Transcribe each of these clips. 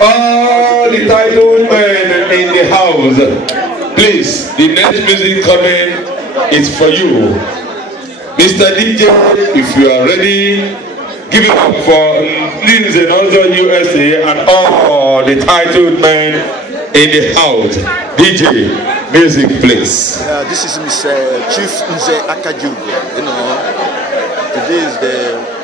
All the titled men in the house, please, the next music coming is for you. Mr. DJ, if you are ready, give it up for Nils and also USA and all the titled men in the house. DJ, music please. This is Mr. Chief Nze Akajugo. You know, today is the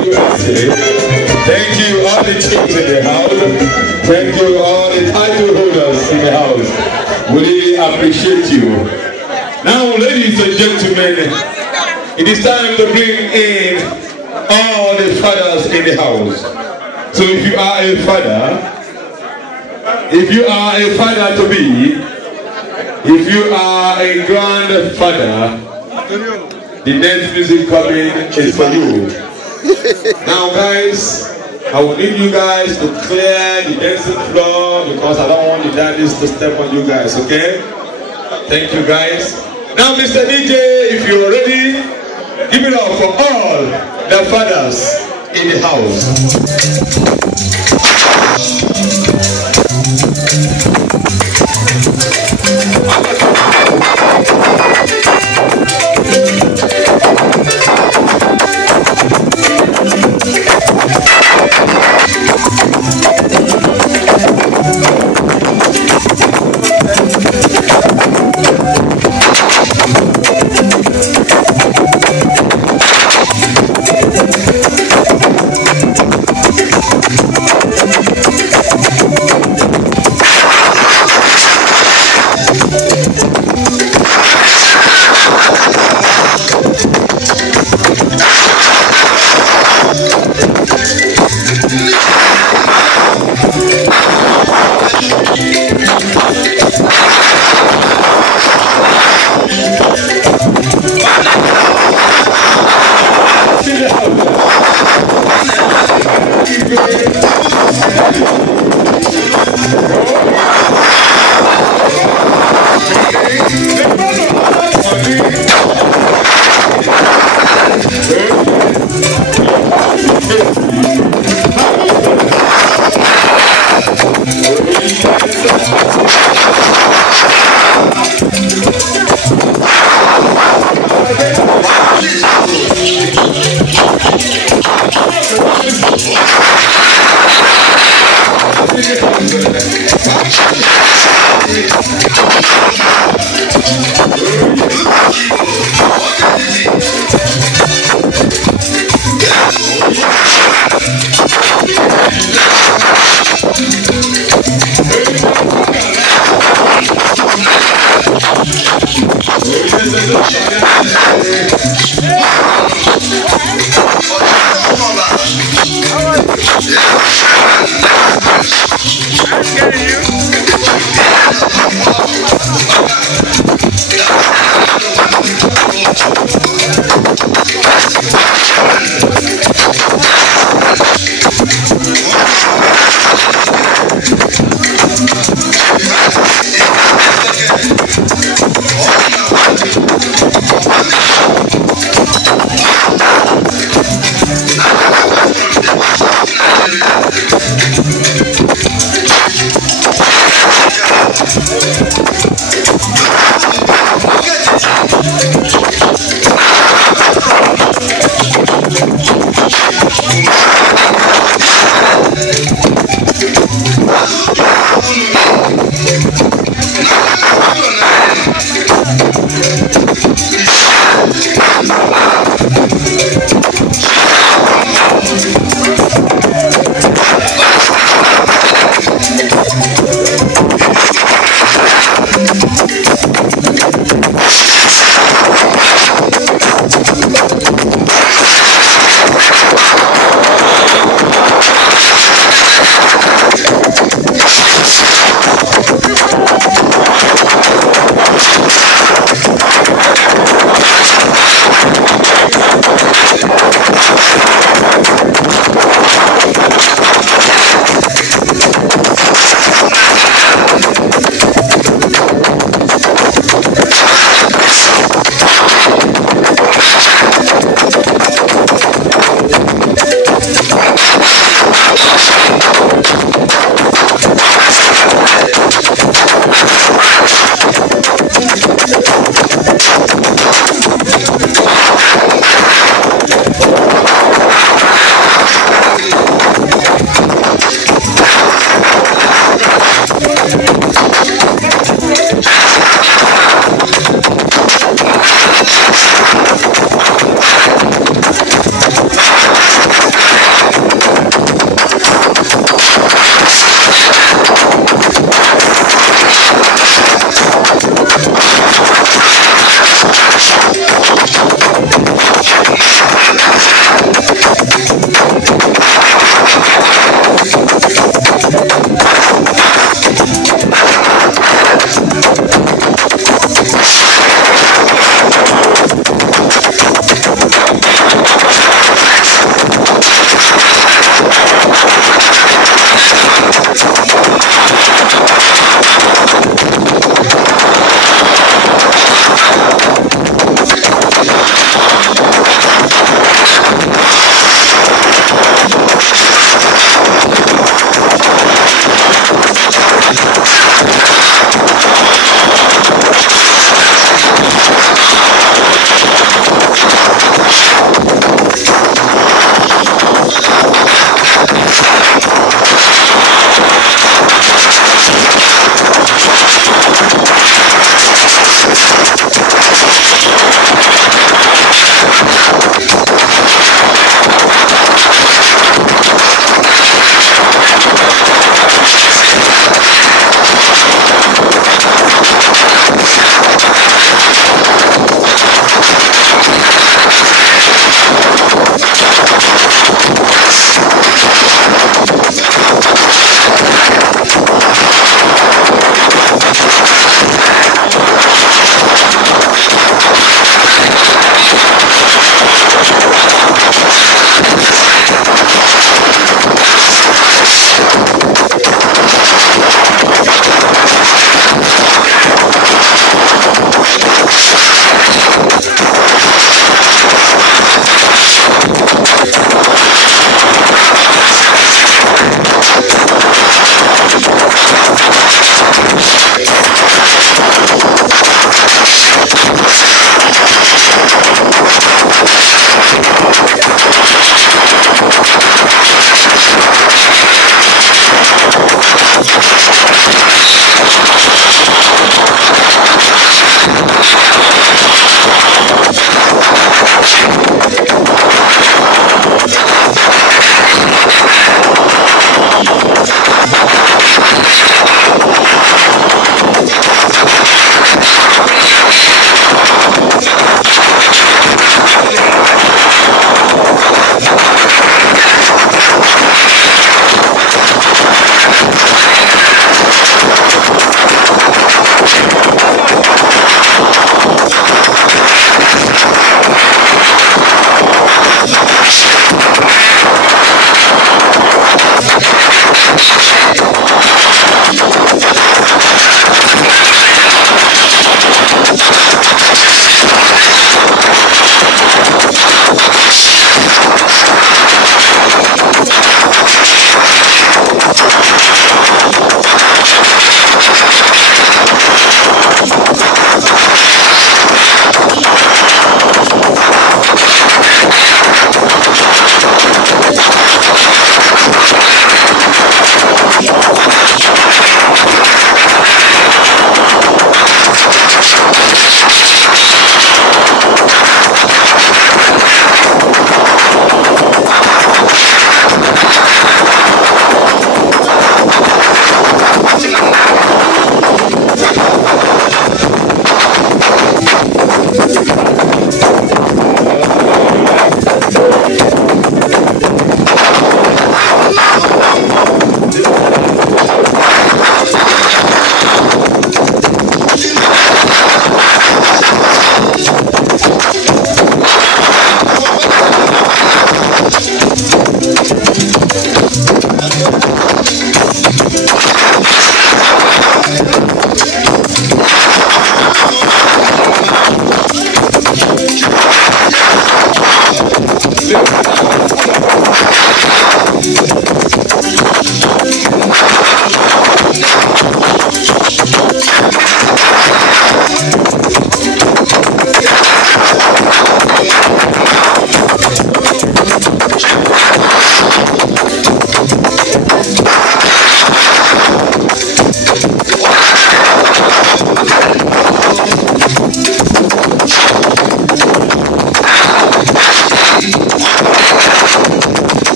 USA. Thank you all the chiefs in the house. Thank you all the title holders in the house. We really appreciate you. Now, ladies and gentlemen, it is time to bring in all the fathers in the house. So if you are a father to be, if you are a grandfather, the next music coming is for you. Now guys, I will need you guys to clear the dancing floor because I don't want the daddies to step on you guys, okay? Thank you guys. Now Mr. DJ, if you're ready, give it up for all the fathers in the house.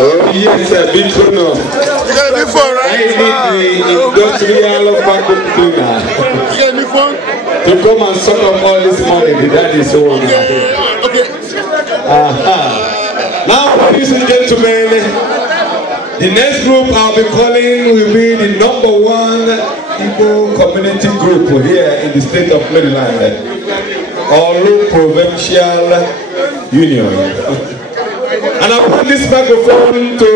Oh yes, a big no. You got a big phone, right? I need the industrial vacuum cleaner. You got a big phone? To come and suck up all this money, that is so one. Okay. Now, ladies and gentlemen, the next group I'll be calling will be the #1 Igbo community group here in the state of Maryland, Olu Provincial Union. And I put this microphone to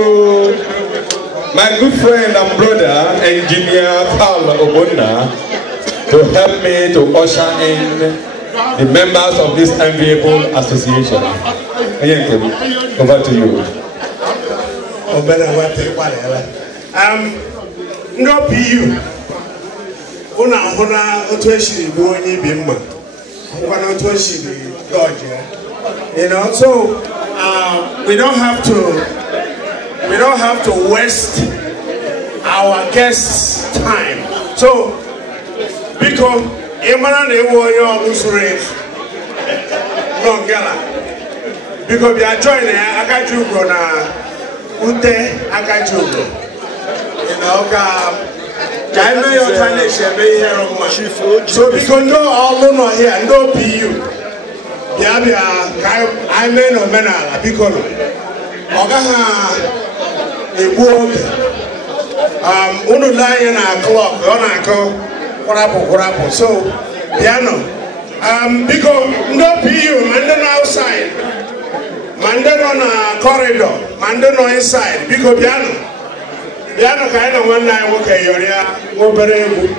my good friend and brother, Engineer Paul Obonna, to help me to usher in the members of this enviable association. Over to you. No PU. Una otoshi buoni bimma. Una otoshi Georgia. You know, so we don't have to waste our guests' time. So because Imana ne woyo usure no gala. Because we are joining Akajugo na Ute Akajugo. You know, so because no all no here, no PU. I may no menala because Ogaha a work lion clock on so piano because no PU Mandan outside Mandan on a corridor Mandan on inside because piano kind of one line okay you're very good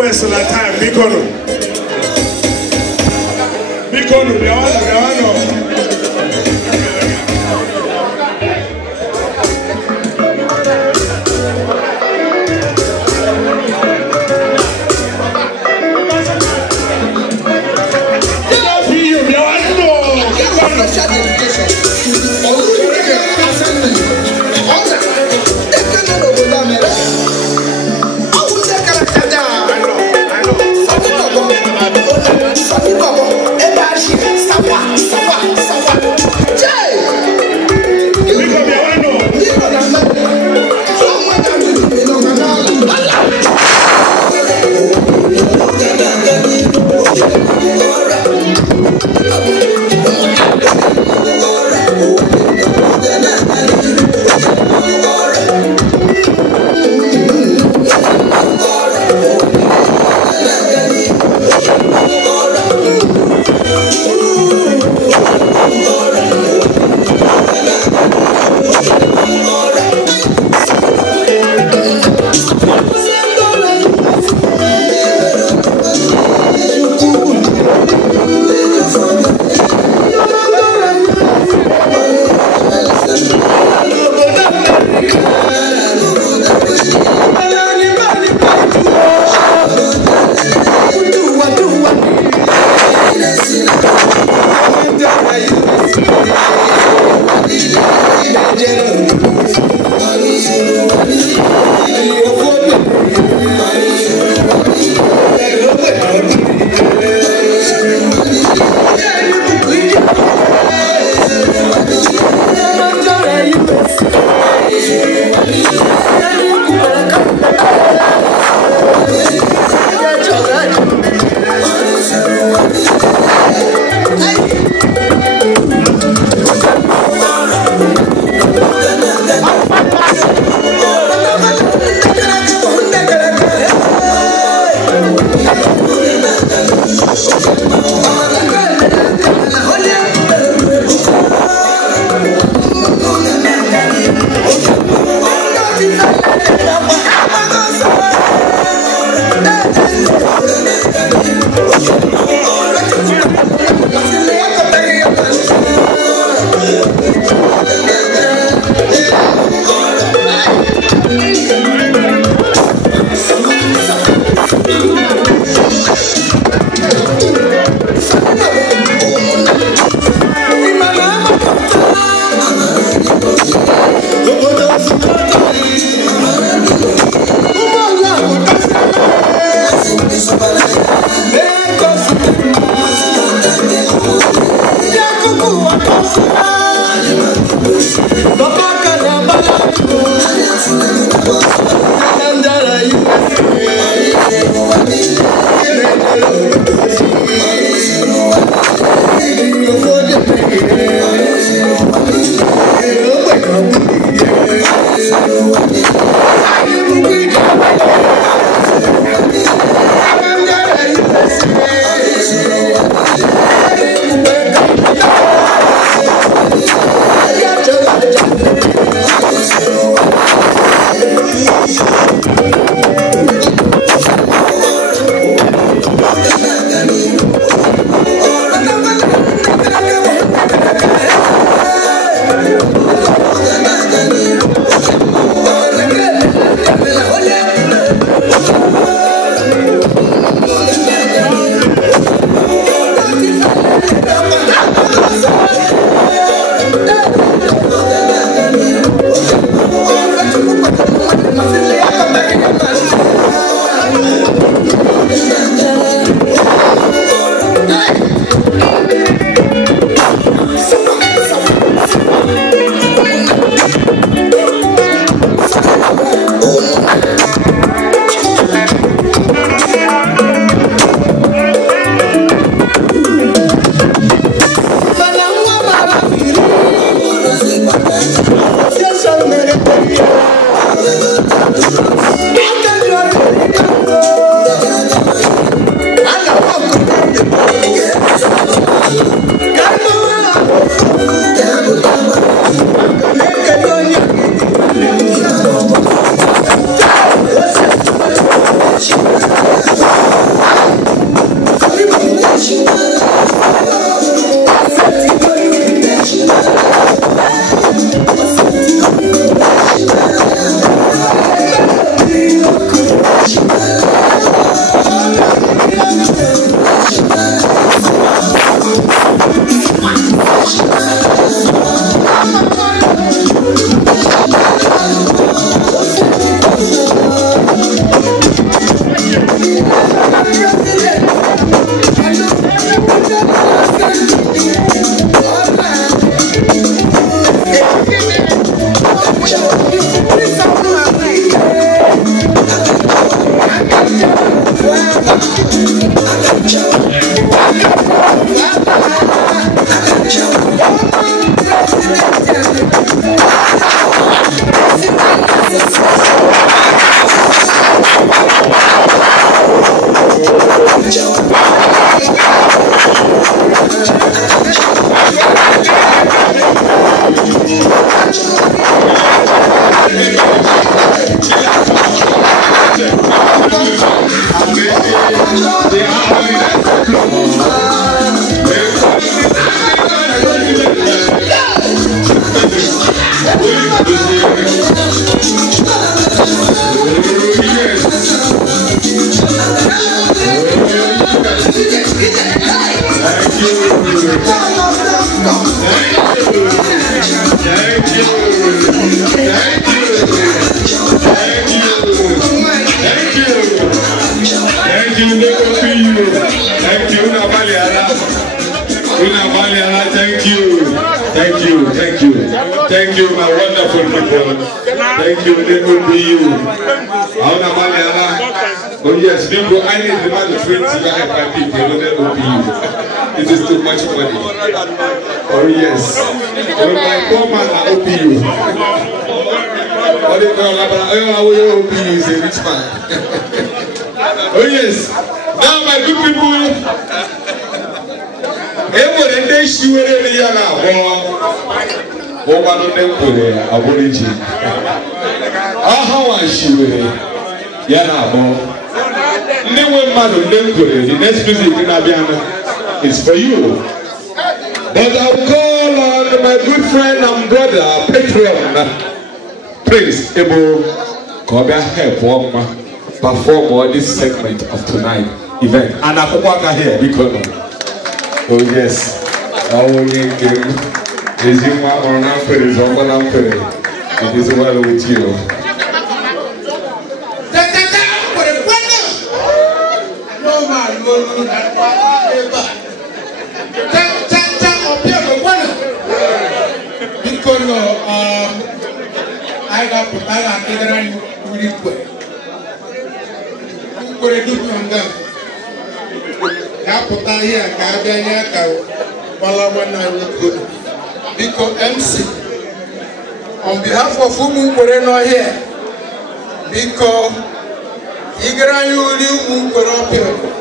waste the time because we all know. Sawa. Thank you. Thank you, my wonderful people. Thank you, OPU. Oh yes, people, I need the man to train to buy my people, OPU. It is too much money. Oh yes. Oh my poor man at OPU. OPU is a rich man. Oh yes. Now my good people. Every day she will be aborigine. How she will the next music in Abiana is for you. But I'll call on my good friend and brother, Patron, Prince Ebo Kobia help perform on this segment of tonight event. And I come here because oh yes, I will make him. Is you want on it is well with you. I got put out because MC, on behalf of whom we are here, because Igran you put up here.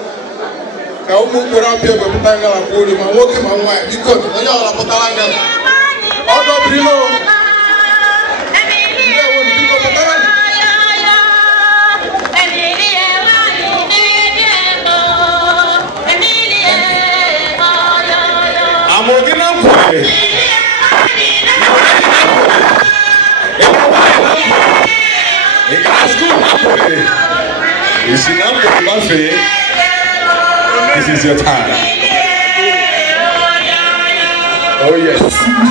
I will put up here, but I got a body, my working my wife, because I got a potanga. Although below. This is your time. Oh yes.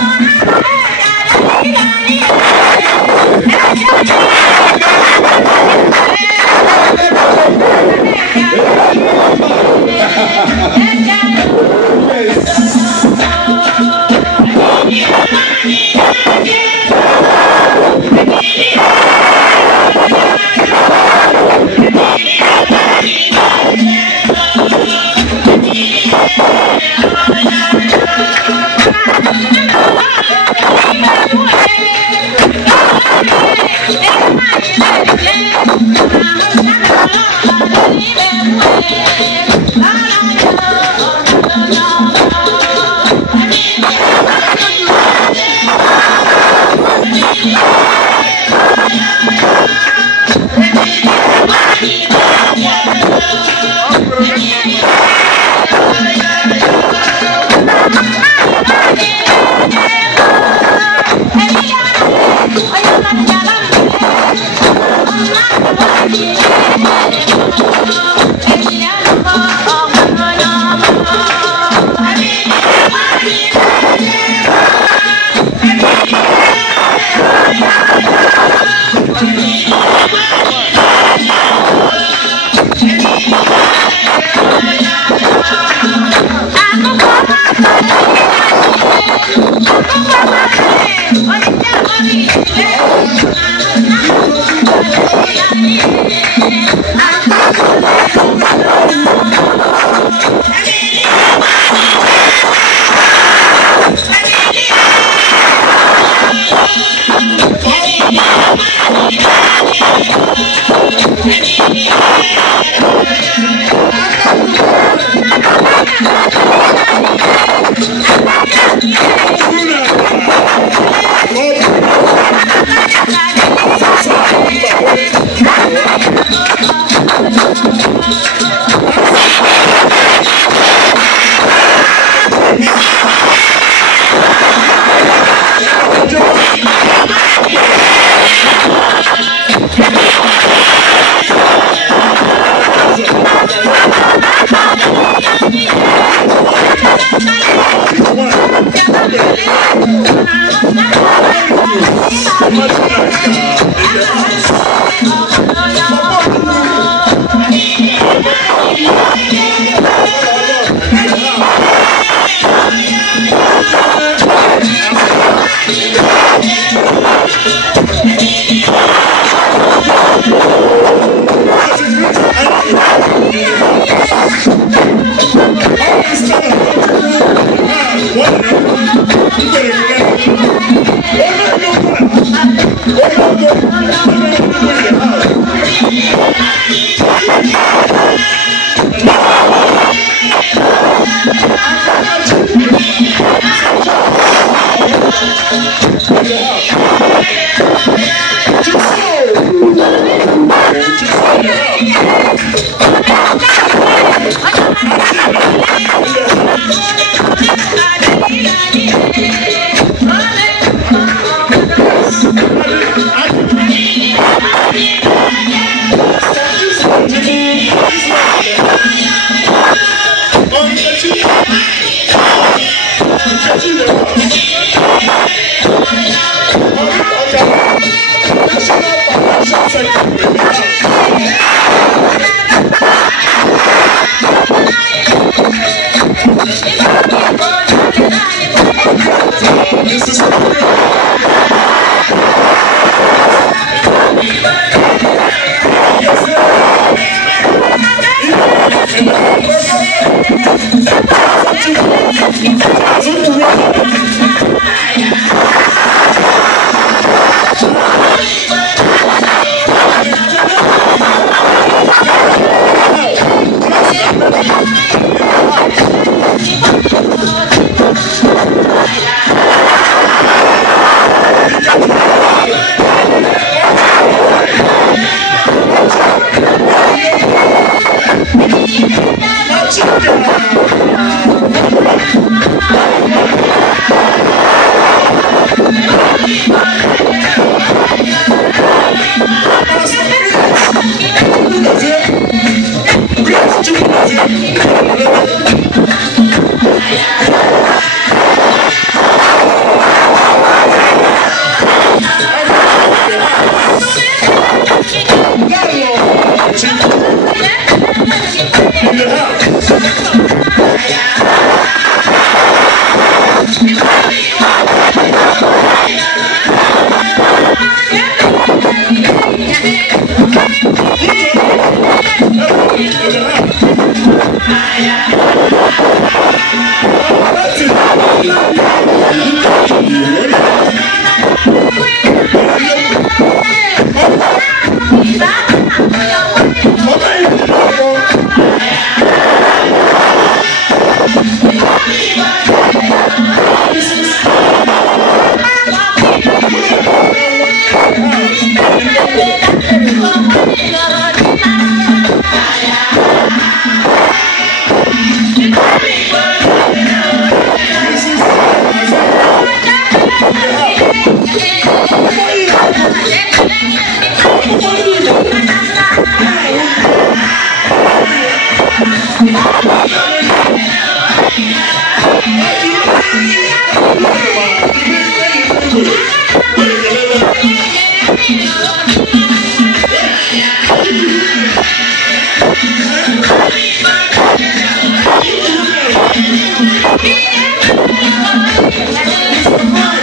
Thank you.